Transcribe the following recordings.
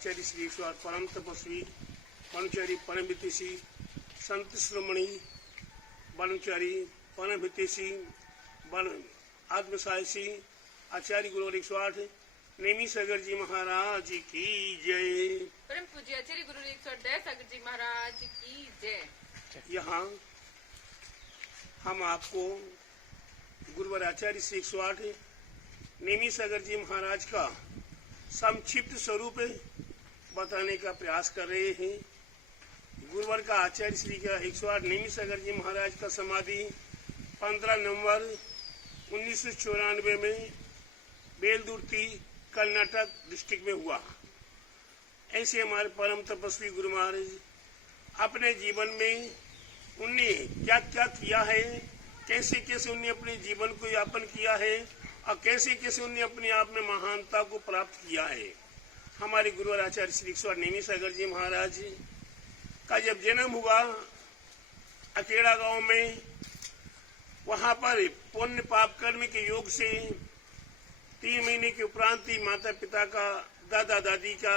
आचार्य श्री ईश्वर परम तपस्वी ब्रह्मचारी परम हितैषी संत श्रोमणी ब्रह्मचारी परम हितैषी आत्मसायसी आचार्य गुरु 108 नेमी सागर जी महाराज की जय। परम पूज्य आचार्य गुरु 108 सागर जी महाराज की जय। यहाँ हम आपको गुरुवर आचार्य श्री 108 नेमी सागर जी महाराज का संक्षिप्त स्वरूप बताने का प्रयास कर रहे हैं। गुरुवर का आचार्य श्री का 108 नेमी सागर जी महाराज का समाधि 15 नवंबर 1994 में बेलदुर्ती कर्नाटक डिस्ट्रिक्ट में हुआ। ऐसे हमारे परम तपस्वी गुरु महाराज अपने जीवन में उनने क्या क्या किया है, कैसे कैसे उनने अपने जीवन को यापन किया है और कैसे कैसे उनने अपने आप में महानता को प्राप्त किया है। हमारे गुरुवर आचार्य श्री 108 नेमी सागर जी महाराज का जब जन्म हुआ अकेड़ा गांव में, वहां पर पुण्य पाप कर्म के योग से 3 महीने के उपरांत ही माता पिता का दादा दादी का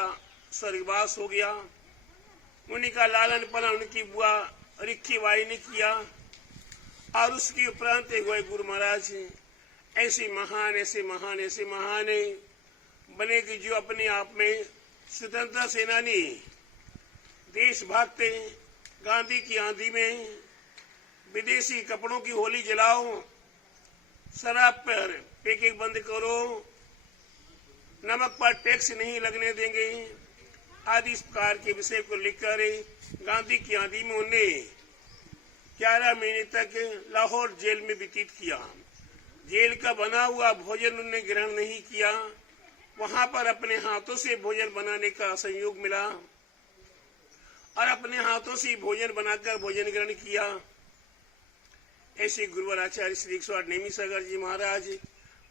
स्वर्गवास हो गया। उन्हीं का लालन पालन उनकी बुआ रिक्की बाई ने किया और उसके उपरांत हुए गुरु महाराज ऐसे महान बने कि जो अपने आप में स्वतंत्रता सेनानी, देश भागते, गांधी की आंधी में विदेशी कपड़ों की होली जलाओ, शराब पर पैकेट बंद करो, नमक पर टैक्स नहीं लगने देंगे आदि इस प्रकार के विषय को लिखकर गांधी की आंधी में उन्हें 11 महीने तक लाहौर जेल में व्यतीत किया। जेल का बना हुआ भोजन उन्होंने ग्रहण नहीं किया। वहां पर अपने हाथों से भोजन बनाने का संयोग मिला और अपने हाथों से भोजन बनाकर भोजन ग्रहण किया। ऐसे गुरुवर आचार्य श्री 108 नेमी सागर जी महाराज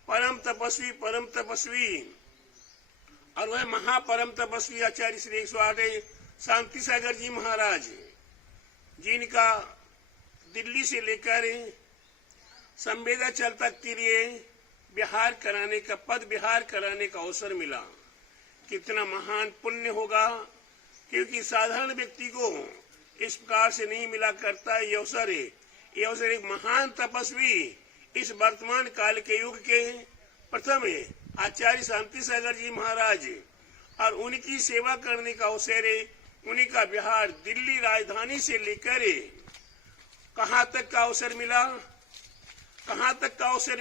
परम तपस्वी और वह महापरम तपस्वी आचार्य श्री 108 शांति सागर जी महाराज, जिनका दिल्ली से लेकर संवेदाचल तक के लिए बिहार कराने का अवसर मिला। कितना महान पुण्य होगा, क्योंकि साधारण व्यक्ति को इस प्रकार से नहीं मिला करता ये अवसर। एक महान तपस्वी इस वर्तमान काल के युग के प्रथम आचार्य शांति सागर जी महाराज और उनकी सेवा करने का अवसर, उन्हीं का बिहार दिल्ली राजधानी से लेकर कहाँ तक का अवसर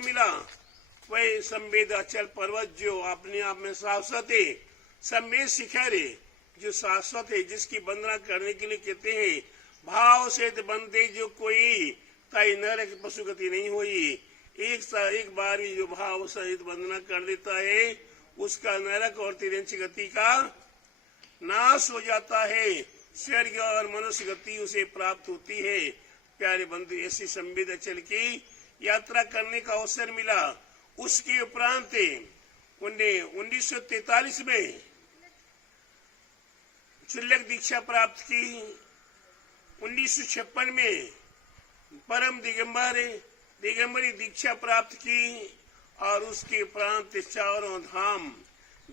मिला, वह संवेदाचल पर्वत जो अपने आप में शाश्वत है, संवेद शिखर है जो शाश्वत है, जिसकी वंदना करने के लिए कहते हैं भाव से बंदे जो कोई ताई नरक पशुगति नहीं हुई। एक बार भी जो भाव सहित वंदना कर देता है उसका नरक और तिरंच गति का नाश हो जाता है, स्वर्ग और मनुष्य गति उसे प्राप्त होती है। प्यारे बंधु, ऐसी संवेदाचल की यात्रा करने का अवसर मिला। उसके उपरांत उन्हें 1943 में चुल्लक दीक्षा प्राप्त की। 1956 में परम दिगंबरी दीक्षा प्राप्त की और उसके उपरांत चारों धाम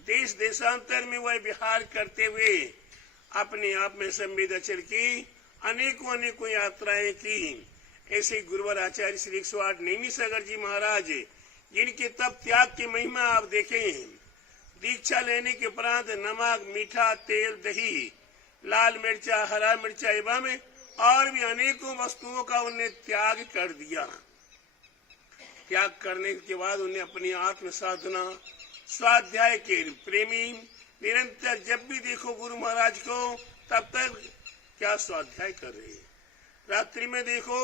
देश देशांतर में वह विहार करते हुए अपने आप में संवेदाचल की अनेकों यात्राएं की। ऐसे गुरुवर आचार्य श्री 108 नेमी सागर जी महाराज, जिनके तप त्याग की महिमा आप देखें। दीक्षा लेने के उपरांत नमक, मीठा, तेल, दही, लाल मिर्चा, हरा मिर्चा एवं और भी अनेकों वस्तुओं का उन्हें त्याग कर दिया। त्याग करने के बाद उन्हें अपनी आत्म साधना स्वाध्याय के प्रेमी निरंतर जब भी देखो गुरु महाराज को तब तक क्या स्वाध्याय कर रहे हैं। रात्रि में देखो,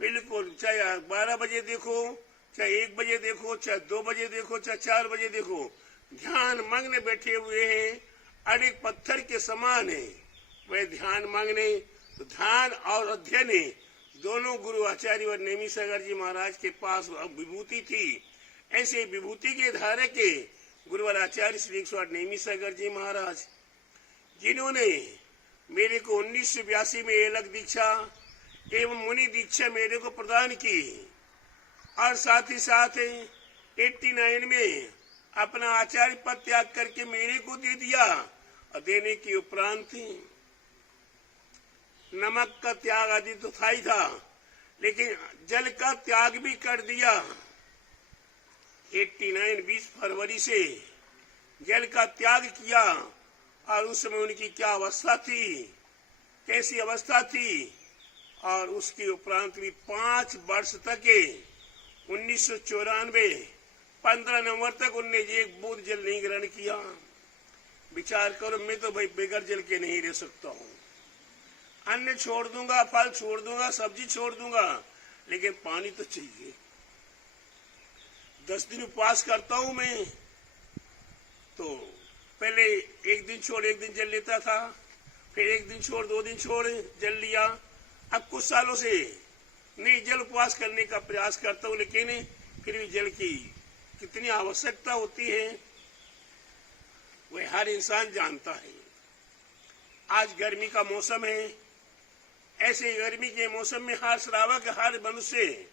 बिल्कुल चाहे 12 बजे देखो, चाहे 1 बजे देखो, चाहे 2 बजे देखो, चाहे 4 बजे देखो, ध्यान मग्न बैठे हुए हैं। अड़िग पत्थर के समान है वह ध्यान मग्न। तो ध्यान और अध्ययन दोनों गुरु आचार्य और नेमी सागर जी महाराज के पास विभूति थी। ऐसे विभूति के धारक के गुरुवर आचार्य श्री 108 नेमी सागर जी महाराज, जिन्होंने मेरे को 1982 में अलग दीक्षा एवं मुनि दीक्षा मेरे को प्रदान की और साथ ही साथ 89 में अपना आचार्य पद त्याग करके मेरे को दे दिया देने के उपरांत नमक का त्याग आदि तो था ही था, लेकिन जल का त्याग भी कर दिया। 20 फरवरी से जल का त्याग किया, और उस समय उनकी क्या अवस्था थी, कैसी अवस्था थी। और उसके उपरांत भी 5 वर्ष तक 1994 15 नवंबर तक उनने एक बूंद जल नहीं ग्रहण किया। विचार करो, मैं तो भाई बगैर जल के नहीं रह सकता हूँ। अन्न छोड़ दूंगा, फल छोड़ दूंगा, सब्जी छोड़ दूंगा, लेकिन पानी तो चाहिए। 10 दिन उपवास करता हूं मैं, तो पहले एक दिन छोड़ एक दिन जल लेता था, फिर एक दिन छोड़ 2 दिन छोड़ जल लिया। अब कुछ सालों से नहीं जल उपवास करने का प्रयास करता हूं, लेकिन फिर भी जल की कितनी आवश्यकता होती है वह हर इंसान जानता है। आज गर्मी का मौसम है, ऐसे गर्मी के मौसम में हर श्रावक, हर मनुष्य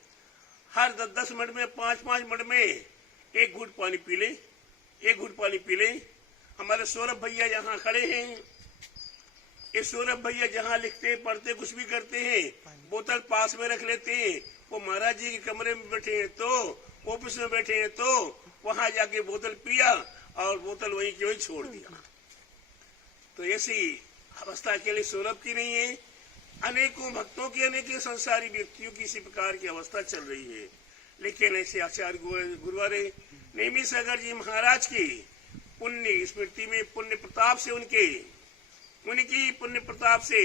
हर 10-10 मिनट में, 5-5 मिनट में एक घूंट पानी पी ले, एक घूंट पानी पी ले। हमारे सौरभ भैया यहाँ खड़े हैं, ये सौरभ भैया जहाँ लिखते पढ़ते कुछ भी करते हैं, बोतल पास में रख लेते हैं। वो महाराज जी के कमरे में बैठे हैं तो, ऑफिस में बैठे हैं तो वहां जाके बोतल पिया और बोतल वहीं की वहीं छोड़ दिया। तो ऐसी अवस्था अकेले सौरभ की नहीं है, अनेकों भक्तों की, अनेकों संसारी व्यक्तियों की इसी प्रकार की अवस्था चल रही है। लेकिन ऐसे आचार्य गुरुवारे नेमी सागर जी महाराज की पुण्य स्मृति में, पुण्य प्रताप से, उनकी पुण्य प्रताप से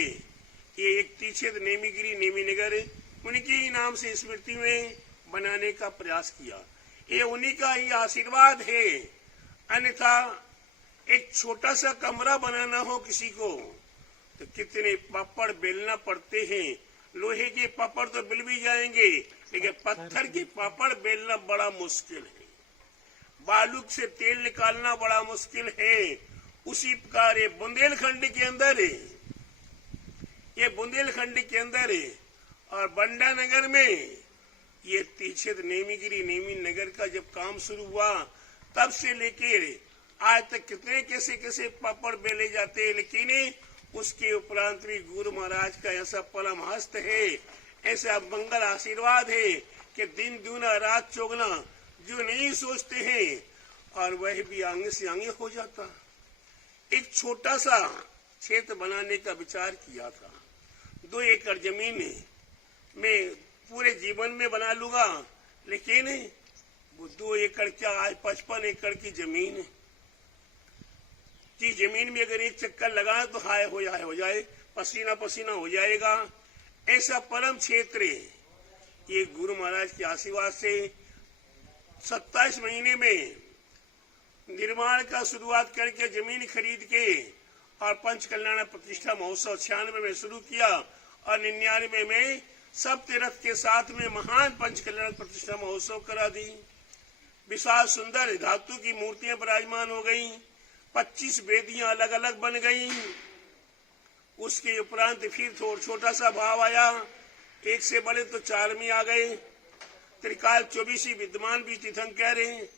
ये एक तीक्षेत्र नेमीगिरी नेमी नगर उनके ही नाम से स्मृति में बनाने का प्रयास किया। ये उन्हीं का ही आशीर्वाद है। अन्यथा एक छोटा सा कमरा बनाना हो किसी को तो कितने पापड़ बेलना पड़ते हैं। लोहे के पापड़ तो बेल भी जाएंगे, लेकिन पत्थर के पापड़ बेलना बड़ा मुश्किल है। बालू से तेल निकालना बड़ा मुश्किल है। उसी प्रकार ये बुंदेलखंड के अंदर और बंडा नगर में ये तीक्षेत्र नेमीगिरी नेमी नगर का जब काम शुरू हुआ तब से लेके आज तक कितने कैसे कैसे पापड़ बेले जाते हैं। लेकिन उसके उपरांत भी गुरु महाराज का ऐसा परम हस्त है, ऐसा मंगल आशीर्वाद है कि दिन दूना रात चौगुना जो नहीं सोचते हैं और वह भी आगे से आगे हो जाता। एक छोटा सा क्षेत्र बनाने का विचार किया था। 2 एकड़ जमीन में पूरे जीवन में बना लूंगा, लेकिन वो 2 एकड़ क्या, आज 55 एकड़ की जमीन में अगर एक चक्कर लगाए तो हाय हो जाए, पसीना पसीना हो जाएगा। ऐसा परम क्षेत्र ये गुरु महाराज के आशीर्वाद से 27 महीने में निर्माण का शुरुआत करके जमीन खरीद के और पंच कल्याण प्रतिष्ठा महोत्सव 96 में शुरू किया और 99 में सब तीर्थ के साथ में महान पंच कल्याण प्रतिष्ठा महोत्सव करा दी। विशाल सुंदर धातु की मूर्तियां विराजमान हो गई, 25 वेदियां अलग अलग बन गई। उसके उपरांत फिर थोड़ा छोटा सा भाव आया, 1 से बड़े तो 4 में आ गए। त्रिकाल 24 विद्यमान भी तीर्थंकर हैं।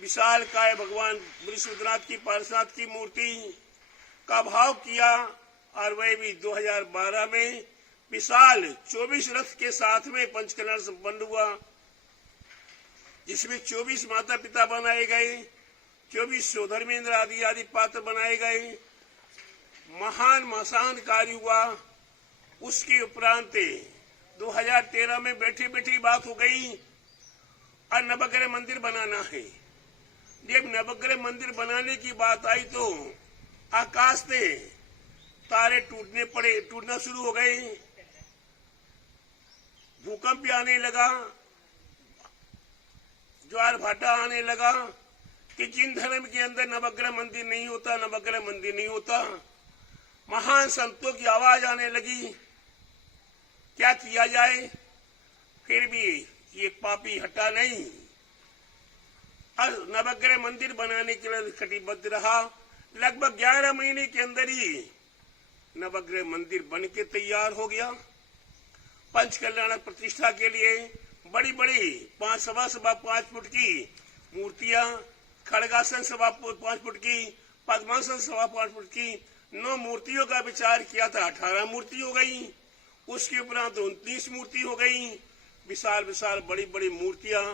विशाल काय भगवान बृहस्पतिनाथ की पार्श्वनाथ की मूर्ति का भाव किया और वह भी 2012 में विशाल 24 रथ के साथ में पंच कल्याण संपन्न हुआ, जिसमें 24 माता पिता बनाए गए, 24 धर्मेंद्र आदि पात्र बनाए गए। महान मसान कार्य हुआ। उसके उपरांत 2013 में बैठी बैठी बात हो गई और नवग्रह मंदिर बनाना है। जब नवग्रह मंदिर बनाने की बात आई तो आकाश से तारे टूटना शुरू हो गए, भूकंप भी आने लगा, ज्वार भाटा आने लगा कि जिन धर्म के अंदर नवग्रह मंदिर नहीं होता। महान संतों की आवाज आने लगी, क्या किया जाए। फिर भी ये पापी हटा नहीं और नवग्रह मंदिर बनाने के लिए कटिबद्ध रहा। लगभग 11 महीने के अंदर ही नवग्रह मंदिर बन के तैयार हो गया। पंच कल्याण प्रतिष्ठा के लिए बड़ी बड़ी 5 फुट की मूर्तियां, खड़गासन 5 फुट की, पद्मासन सवा 5 फुट की 9 मूर्तियों का विचार किया था, 18 मूर्ति हो गई। उसके उपरांत 29 मूर्ति हो गई। विशाल विशाल बड़ी बड़ी मूर्तियां,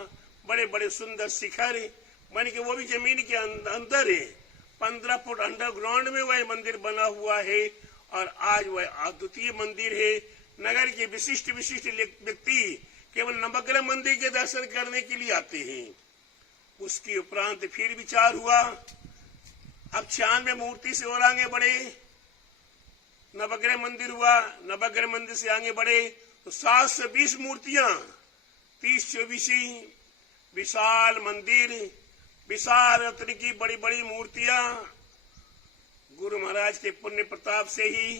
बड़े बड़े सुंदर शिखर बन के वो भी जमीन के अंदर है। 15 फुट अंडरग्राउंड में वह मंदिर बना हुआ है और आज वह अद्वितीय मंदिर है। नगर के विशिष्ट विशिष्ट व्यक्ति केवल नवग्रह मंदिर के दर्शन करने के लिए आते हैं। उसके उपरांत फिर विचार हुआ, अब 96 मूर्ति से और आगे बढ़े, नवग्रह मंदिर हुआ। नवग्रह मंदिर से आगे बढ़े तो 720 मूर्तियां, 30-24 विशाल मंदिर, विशाल रत्न की बड़ी बड़ी मूर्तियां। गुरु महाराज के पुण्य प्रताप से ही,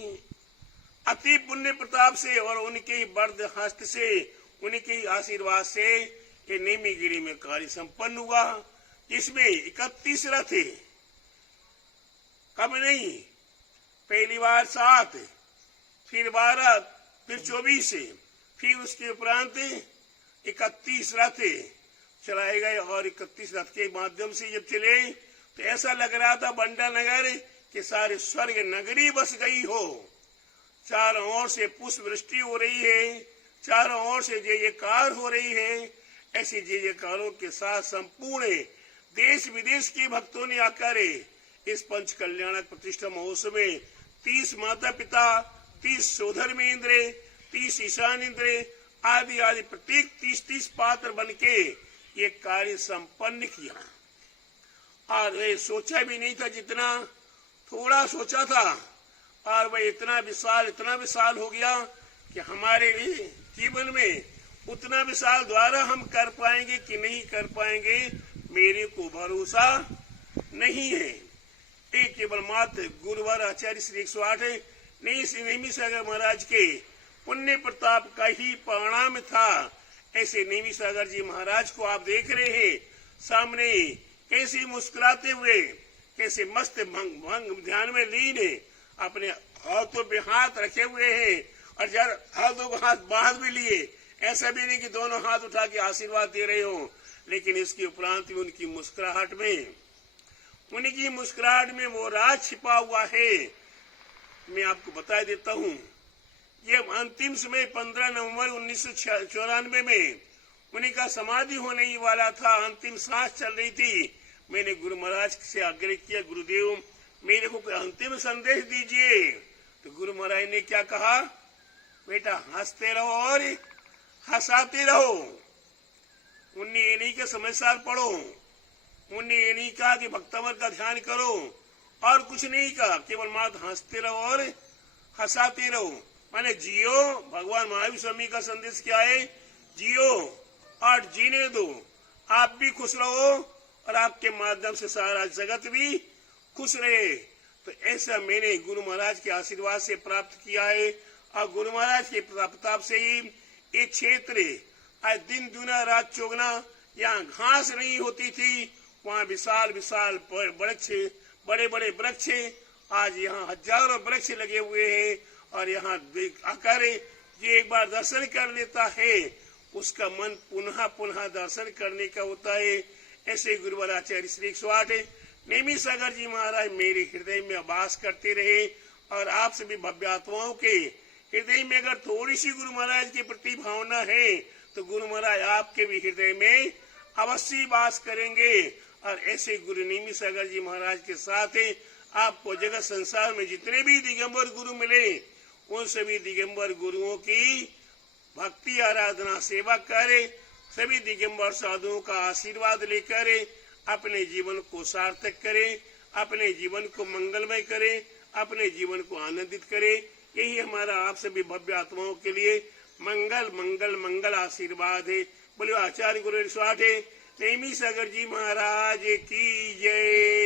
अति पुण्य प्रताप से और उनके ही बर्द हस्त से, उनके ही आशीर्वाद से ये नेमीगिरी में कार्य संपन्न हुआ। इसमें 31 रथ, कम नहीं, पहली बार 7, फिर 12, फिर 24, फिर उसके उपरांत 31 रथ चलाए गए। और 31 रथ के माध्यम से जब चले तो ऐसा लग रहा था बंडा नगर के सारे स्वर्ग नगरी बस गई हो। चारों ओर से पुष्प वृष्टि हो रही है, चारों ओर से जय जयकार हो रही है। ऐसे जय जयकारों के साथ संपूर्ण देश विदेश के भक्तों ने आकर इस पंच कल्याणक प्रतिष्ठा महोत्सव में 30 माता पिता, 30 सोधर में इंद्र, 30 ईशान इंद्र आदि आदि प्रत्येक 30-30 पात्र बन के ये कार्य संपन्न किया। और ये सोचा भी नहीं था, जितना थोड़ा सोचा था और वह इतना विशाल हो गया कि हमारे जीवन में उतना विशाल द्वारा हम कर पाएंगे कि नहीं कर पाएंगे, मेरे को भरोसा नहीं है। एक केवल मात्र गुरुवार आचार्य श्री 108 नेमी सागर महाराज के पुण्य प्रताप का ही परिणाम था। ऐसे नेमी सागर जी महाराज को आप देख रहे हैं सामने, कैसे मुस्कुराते हुए, कैसे मस्त भंग ध्यान में लीन है, अपने हाथों पे हाथ रखे हुए हैं और जब हाथों को हाथ बांध भी लिए, ऐसा भी नहीं कि दोनों हाथ उठा के आशीर्वाद दे रहे हो, लेकिन इसके उपरांत भी उनकी मुस्कुराहट में वो राज छिपा हुआ है। मैं आपको बता देता हूँ, ये अंतिम समय 15 नवंबर 1994 में उन्हीं का समाधि होने ही वाला था, अंतिम सांस चल रही थी। मैंने गुरु महाराज से आग्रह किया, गुरुदेव मेरे को कोई अंतिम संदेश दीजिए। तो गुरु महाराज ने क्या कहा, बेटा हंसते रहो और हंसाते रहो। उन्हें ये नहीं कि समझदार पढ़ो, उन्हें ये नहीं कहा कि भक्तमर का ध्यान करो, और कुछ नहीं कहा, केवल मात्र हंसते रहो और हंसाते रहो। माने जियो, भगवान महावीर स्वामी का संदेश क्या है, जियो और जीने दो, आप भी खुश रहो और आपके माध्यम से सारा जगत भी खुश रहे। तो ऐसा मैंने गुरु महाराज के आशीर्वाद से प्राप्त किया है और गुरु महाराज के प्रताप से ही ये क्षेत्र आज दिन दुना रात चौगना, यहाँ घास नहीं होती थी, वहाँ विशाल विशाल वृक्ष, बड़े बड़े वृक्ष, आज यहाँ हजारों वृक्ष लगे हुए हैं। और यहाँ आकर ये एक बार दर्शन कर लेता है, उसका मन पुनः पुनः दर्शन करने का होता है। ऐसे गुरुवर आचार्य श्री 108 नेमी सागर जी महाराज मेरे हृदय में वास करते रहे और आप सभी भव्य आत्माओं के हृदय में अगर थोड़ी सी गुरु महाराज के प्रति भावना है तो गुरु महाराज आपके भी हृदय में अवश्य वास करेंगे। और ऐसे गुरु नेमी सागर जी महाराज के साथ आपको जगत संसार में जितने भी दिगंबर गुरु मिले, उन सभी दिगंबर गुरुओं की भक्ति आराधना सेवा करे, सभी दिगंबर साधुओं का आशीर्वाद लेकर अपने जीवन को सार्थक करें, अपने जीवन को मंगलमय करें, अपने जीवन को आनंदित करें। यही हमारा आप सभी भव्य आत्माओं के लिए मंगल मंगल मंगल आशीर्वाद है। बोलिए आचार्य गुरु 108 नेमी सागर जी महाराज की जय।